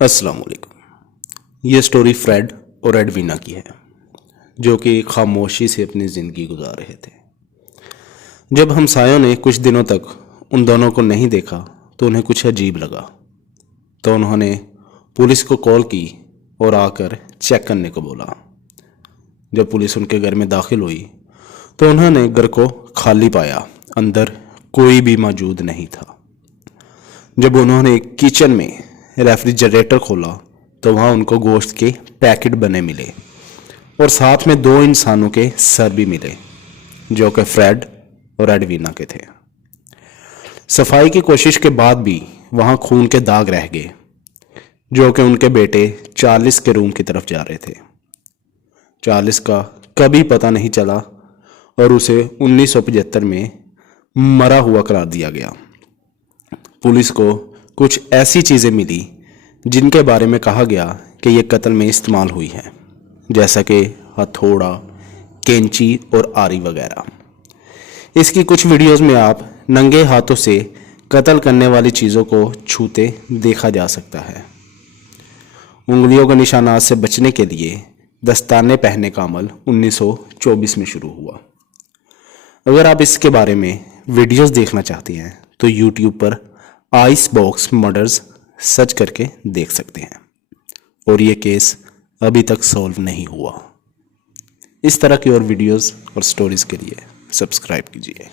अस्सलाम वालेकुम। ये स्टोरी फ्रेड और एडवीना की है, जो कि खामोशी से अपनी ज़िंदगी गुजार रहे थे। जब हमसायों ने कुछ दिनों तक उन दोनों को नहीं देखा तो उन्हें कुछ अजीब लगा। तो उन्होंने पुलिस को कॉल की और आकर चेक करने को बोला। जब पुलिस उनके घर में दाखिल हुई तो उन्होंने घर को खाली पाया, अंदर कोई भी मौजूद नहीं था। जब उन्होंने किचन में रेफ्रिजरेटर खोला तो वहाँ उनको गोश्त के पैकेट बने मिले और साथ में 2 इंसानों के सर भी मिले, जो कि फ्रेड और एडवीना के थे। सफाई की कोशिश के बाद भी वहाँ खून के दाग रह गए, जो कि उनके बेटे चार्ल्स के रूम की तरफ जा रहे थे। चार्ल्स का कभी पता नहीं चला और उसे 1975 में मरा हुआ करार दिया गया। पुलिस को कुछ ऐसी चीज़ें मिली जिनके बारे में कहा गया कि ये कत्ल में इस्तेमाल हुई है, जैसा कि हथौड़ा, कैंची और आरी वगैरह। इसकी कुछ वीडियोस में आप नंगे हाथों से कत्ल करने वाली चीज़ों को छूते देखा जा सकता है। उंगलियों के निशानात से बचने के लिए दस्ताने पहनने का अमल 1924 में शुरू हुआ। अगर आप इसके बारे में वीडियोस देखना चाहते हैं तो यूट्यूब पर आइस बॉक्स मर्डर्स सर्च करके देख सकते हैं। और ये केस अभी तक सॉल्व नहीं हुआ। इस तरह की और वीडियोस और स्टोरीज के लिए सब्सक्राइब कीजिए।